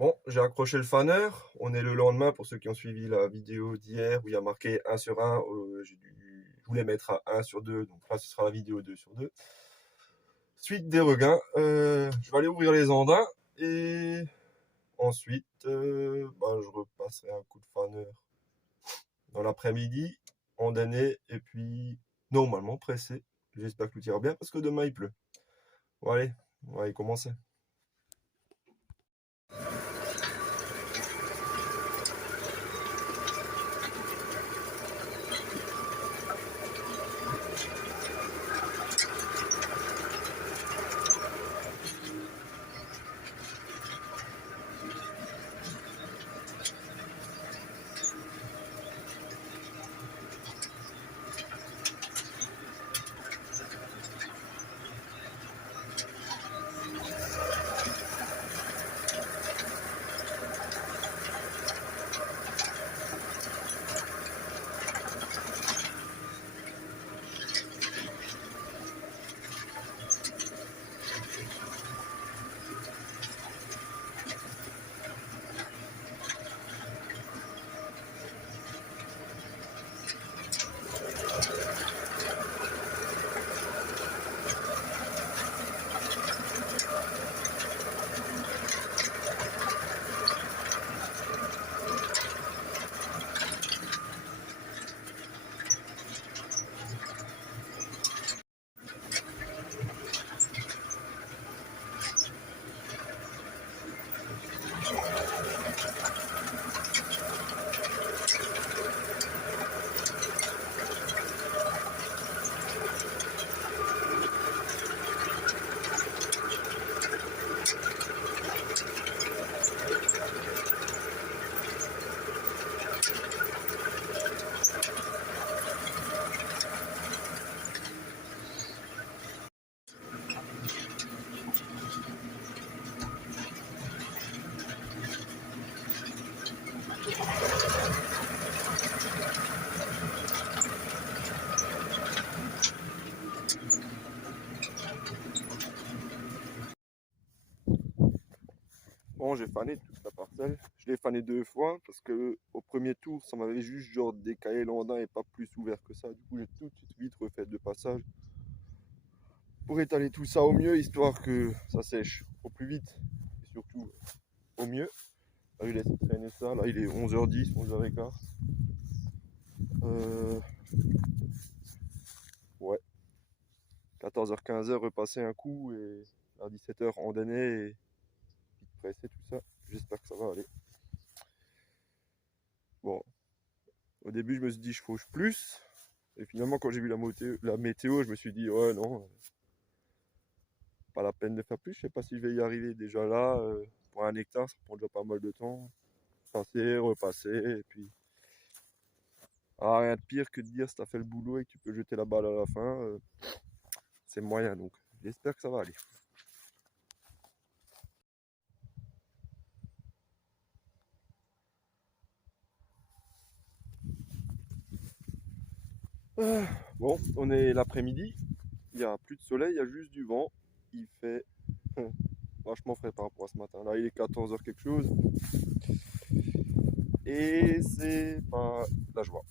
Bon, j'ai accroché le fanner. On est le lendemain pour ceux qui ont suivi la vidéo d'hier où il y a marqué 1 sur 1. Je voulais mettre à 1 sur 2, donc là ce sera la vidéo 2 sur 2. Suite des regains, je vais aller ouvrir les andins et ensuite je repasserai un coup de fanner dans l'après-midi, andonné et puis normalement pressé. J'espère que tout ira bien parce que demain il pleut. Bon allez, on va y commencer. Bon, j'ai fané toute la parcelle. Je l'ai fané 2 fois parce que au premier tour, ça m'avait juste genre décalé l'andin et pas plus ouvert que ça. Du coup, j'ai tout de suite vite refait 2 passages pour étaler tout ça au mieux, histoire que ça sèche au plus vite et surtout au mieux. Là, je laisse traîner ça. Là, il est 11h10, 11h15. Ouais. 14h, 15h, repasser un coup et à 17h, andonné et vite pressé, tout ça. J'espère que ça va aller. Bon, au début, je me suis dit je fauche plus. Et finalement, quand j'ai vu la météo, je me suis dit ouais, non, pas la peine de faire plus. Je sais pas si je vais y arriver. Déjà là, pour 1 hectare, ça prend déjà pas mal de temps. Passer, repasser, et puis rien de pire que de dire si t'as fait le boulot et que tu peux jeter la balle à la fin. C'est moyen, donc j'espère que ça va aller. Bon, on est l'après-midi. Il n'y a plus de soleil, il y a juste du vent. Il fait vachement frais par rapport à ce matin. Là, il est 14h quelque chose. Et c'est pas la joie.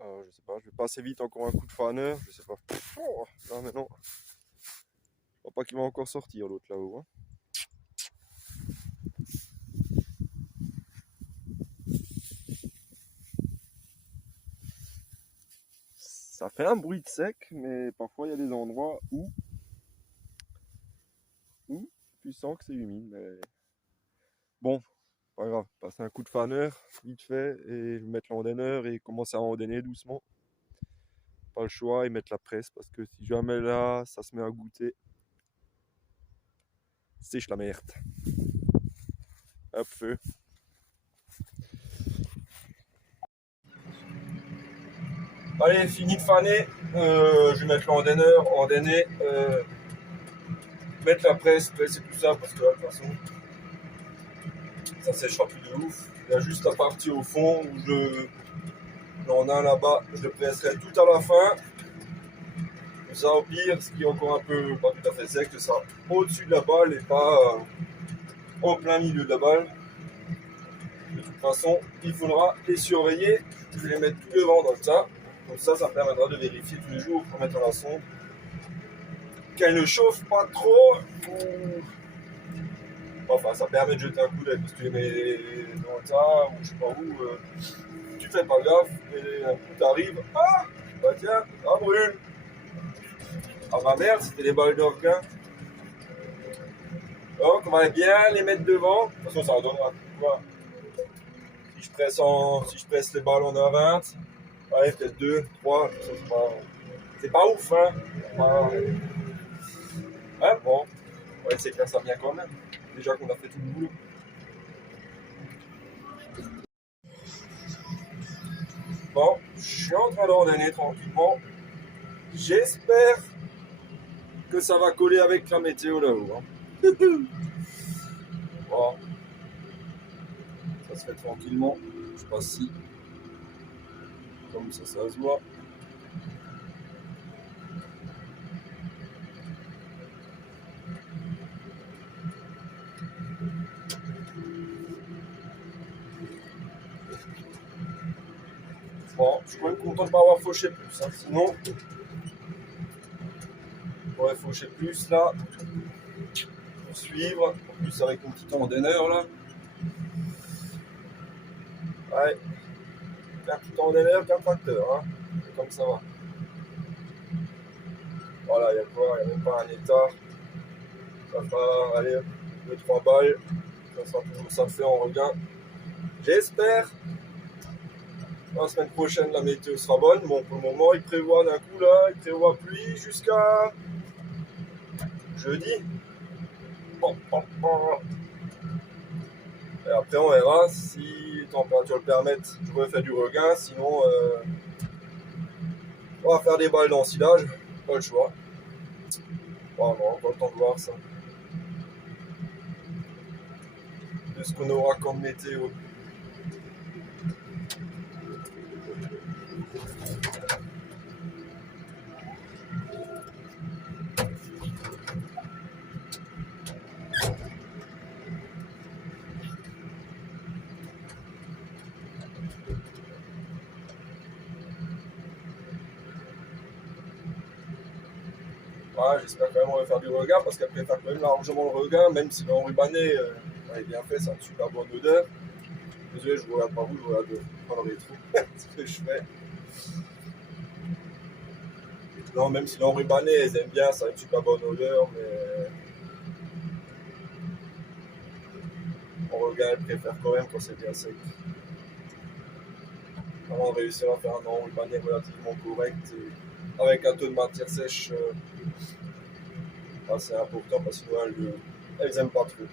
Je sais pas, je vais passer vite encore un coup de fanner. Je sais pas. Oh, là maintenant, je crois pas qu'il va encore sortir l'autre là-haut. Hein. Ça fait un bruit de sec, mais parfois il y a des endroits où tu sens que c'est humide. Mais bon, pas grave. Passer un coup de fanner, vite fait, et mettre l'andonneur et commencer à andonner doucement. Pas le choix et mettre la presse parce que si jamais là ça se met à goûter, sèche la merde. Hop, feu. Allez, fini de faner. Je vais mettre l'andonneur, andonner, mettre la presse, presser tout ça parce que là, de toute façon, ça sèchera plus de ouf. Il y a juste la partie au fond où l'andin là-bas, je le presserai tout à la fin. Comme ça, au pire, ce qui est encore un peu pas tout à fait sec, ça sera au-dessus de la balle et pas en plein milieu de la balle. De toute façon, il faudra les surveiller. Je vais les mettre tout devant dans le tas. Comme ça permettra de vérifier tous les jours en mettant la sonde qu'elle ne chauffe pas trop. Enfin, ça permet de jeter un coup d'œil parce que tu les mets dans le tas ou je sais pas où, tu fais pas gaffe et un coup t'arrives, ah bah tiens, ça brûle. Ah bah merde, c'était les balles de requin. Donc on va bien les mettre devant. De toute façon, ça redonnera quoi. Si je presse les ballons à 20, allez, peut-être 2, 3, c'est pas ouf, hein. Ouais, bon, on va essayer de faire ça bien quand même. Déjà qu'on a fait tout le boulot. Bon, je suis en train d'ordonner tranquillement. J'espère que ça va coller avec la météo là-haut. Hein. Bon, ça se fait tranquillement. Je sais pas si, comme ça se voit. Bon, je suis quand même content de ne pas avoir fauché plus. Hein. Sinon, j'aurais fauché plus là. Pour suivre. En plus, avec mon petit endaineur là. Ouais. Un petit endaineur qu'un tracteur. Hein. Comme ça va. Voilà, il y a quoi? Il n'y a même pas un état. Ça va, allez, 2-3 balles. Ça sera toujours ça fait en regain. J'espère. La semaine prochaine, la météo sera bonne. Bon, pour le moment, il prévoit d'un coup là, il prévoit pluie jusqu'à jeudi. Et après, on verra si les températures le permettent. Je pourrais faire du regain. Sinon, on va faire des balles d'ensilage. Pas le choix. Bon, on va le temps de voir ça. De ce qu'on aura comme météo. Ouais, j'espère quand même qu'on va faire du regain parce qu'après faire quand même largement le regain, même si l'enrubané est bien fait, ça a une super bonne odeur. Désolé, je ne regarde pas vous, je regarde dans le rétro ce que je fais. Non, même si l'enrubané, ils aiment bien, ça a une super bonne odeur, mais en regain, ils préfèrent quand même quand c'est bien sec. Avant de réussir à faire un enrubané relativement correct, et avec un taux de matière sèche assez important parce que sinon elles aiment pas trop.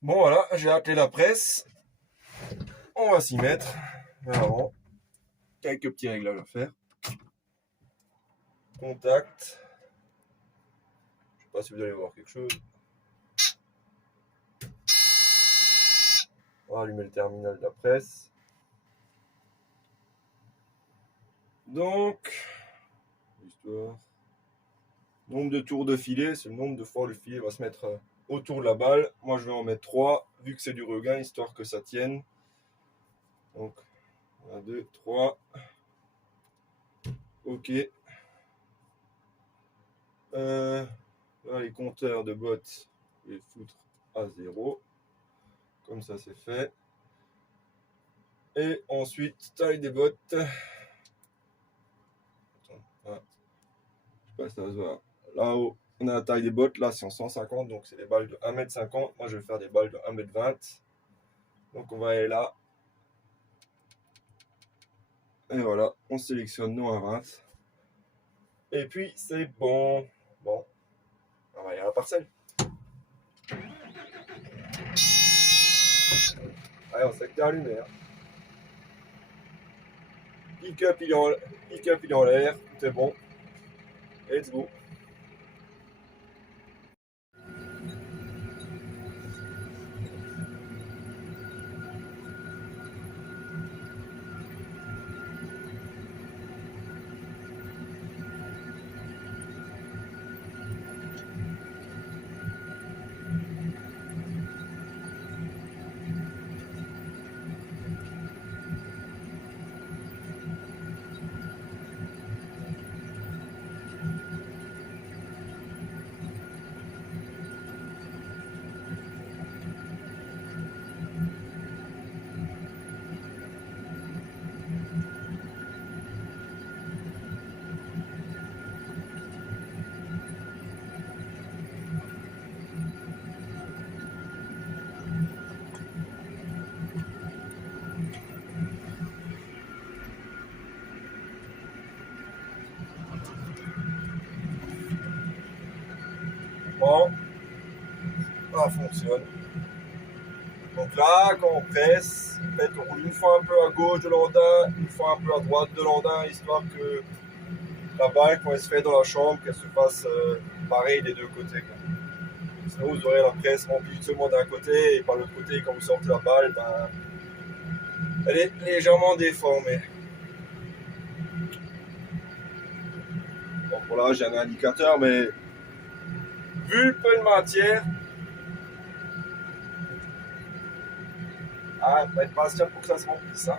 Bon voilà, j'ai appelé la presse. On va s'y mettre. Avant, quelques petits réglages à faire. Contact. Je sais pas si vous allez voir quelque chose. On va allumer le terminal de la presse. Donc, histoire. Nombre de tours de filet, c'est le nombre de fois le filet va se mettre autour de la balle. Moi, je vais en mettre 3, vu que c'est du regain, histoire que ça tienne. Donc, 1, 2, 3. Ok. Là, les compteurs de bottes, je vais les foutre à 0. Comme ça, c'est fait. Et ensuite, taille des bottes. Attends, ah, je sais pas si ça se voit. Là-haut, on a la taille des bottes. Là, c'est en 150, donc c'est des balles de 1m50. Moi, je vais faire des balles de 1m20. Donc, on va aller là. Et voilà, on sélectionne nos 1,20. Et puis, c'est bon. Bon, on va aller à la parcelle. Allez, on secteur allumé. Hein. Pick-up, il est en l'air. Tout est bon. Let's go. Bon, ça fonctionne. Donc là, quand on presse, en fait, on roule une fois un peu à gauche de l'andin, une fois un peu à droite de l'andin, histoire que la balle, quand elle se fait dans la chambre, qu'elle se fasse pareil des deux côtés, quoi. Sinon, vous aurez la presse remplie seulement d'un côté, et par l'autre côté, quand vous sortez la balle, ben, elle est légèrement déformée. Bon, pour là, j'ai un indicateur, mais vu le peu de matière, il va être patient pour que ça se remplisse. Hein.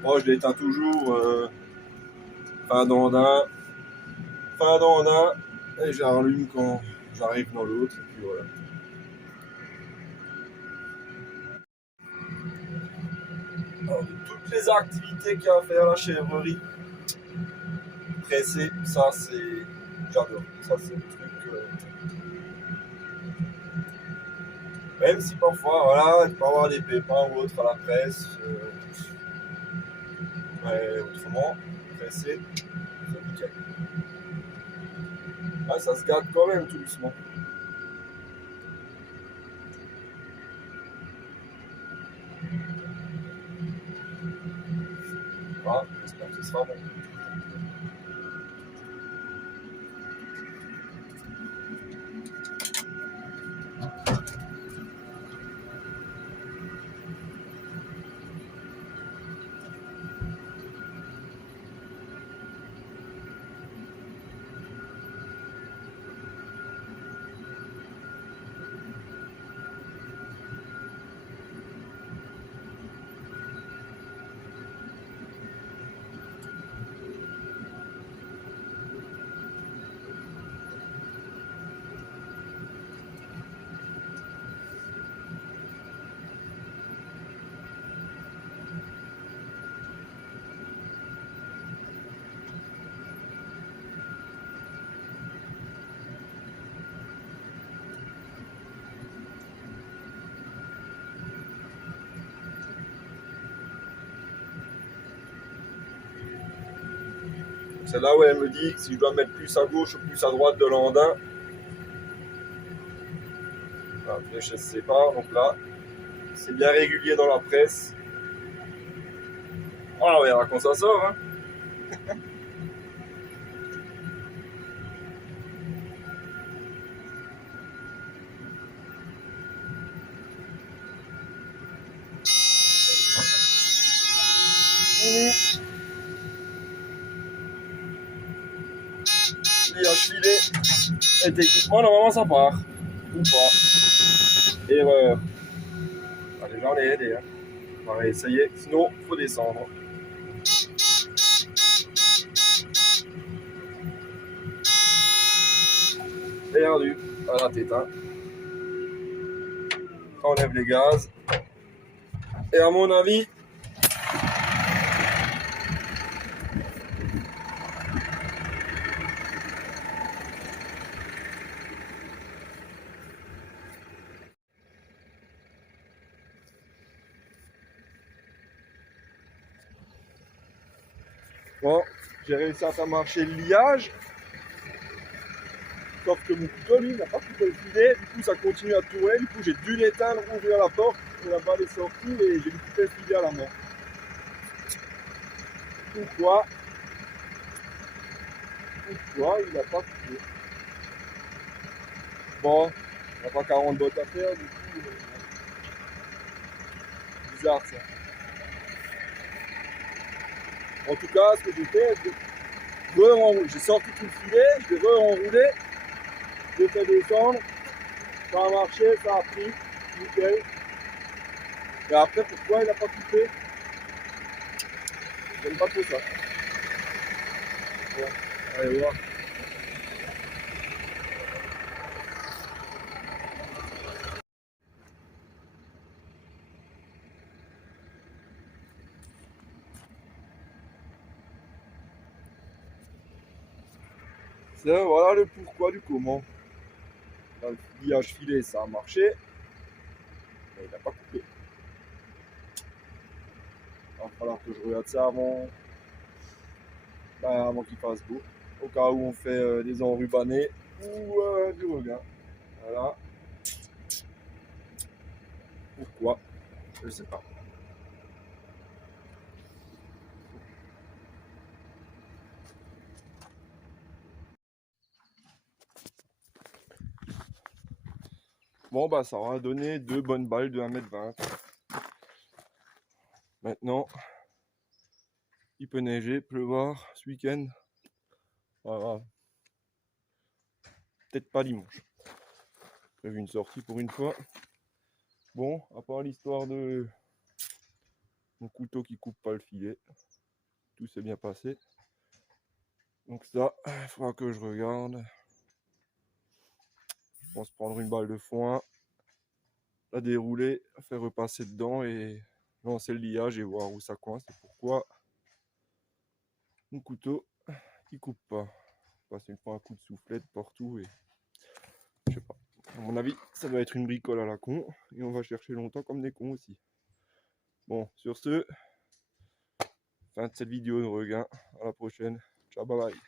Moi, je l'éteins toujours fin d'andin, et je la rallume quand j'arrive dans l'autre, et puis voilà. Alors, de toutes les activités qu'il y a à faire à la chèvrerie, presser, ça c'est. J'adore. Ça c'est le truc. Même si parfois, voilà, il peut y avoir des pépins ou autres à la presse. Mais autrement, presser, c'est nickel. Ah, ça se gâte quand même tout doucement. Voilà, j'espère que ce sera bon. C'est là où elle me dit que si je dois mettre plus à gauche ou plus à droite de l'andin. Voilà, les chaises se séparent, donc là, c'est bien régulier dans la presse. Ah, on verra quand ça sort. Hein. Pliage filet. Et techniquement, normalement, ça part. Ou pas. Erreur. Allez, j'en ai aidé. Hein. On va réessayer. Sinon, il faut descendre. Perdu. À la tête. Hein. On enlève les gaz. Et à mon avis, bon, j'ai réussi à faire marcher le liage. Sauf que mon couteau, lui, n'a pas coupé le filet. Du coup, ça continue à tourner. Du coup, j'ai dû l'éteindre, ouvrir la porte. Et la balle est sortie et j'ai dû couper le filet à la main. Pourquoi il n'a pas coupé? Bon, il n'y a pas 40 bottes à faire, du coup, bizarre ça. En tout cas, ce que j'ai fait, j'ai sorti tout le filet, je l'ai re-enroulé, je l'ai fait descendre, ça a marché, ça a pris, nickel. Et après, pourquoi il n'a pas coupé? J'aime pas trop ça. Bon, allez voir. Ça, voilà le pourquoi du comment. Dans le liage filé, ça a marché, mais il n'a pas coupé. Il va falloir que je regarde ça avant qu'il fasse beau. Au cas où on fait des enrubanés ou du regain. Voilà. Pourquoi? Je sais pas. Bon, bah, ça aura donné 2 bonnes balles de 1,20 m. Maintenant, il peut neiger, pleuvoir ce week-end. Voilà. Peut-être pas dimanche. Prévu une sortie pour une fois. Bon, à part l'histoire de mon couteau qui coupe pas le filet, tout s'est bien passé. Donc ça, il faudra que je regarde. Je pense prendre une balle de foin, la dérouler, faire repasser dedans et lancer le liage et voir où ça coince et pourquoi mon couteau il coupe pas. Passer une fois un coup de soufflette partout et je sais pas. À mon avis, ça doit être une bricole à la con et on va chercher longtemps comme des cons aussi. Bon, sur ce, fin de cette vidéo de regain. À la prochaine. Ciao, bye bye.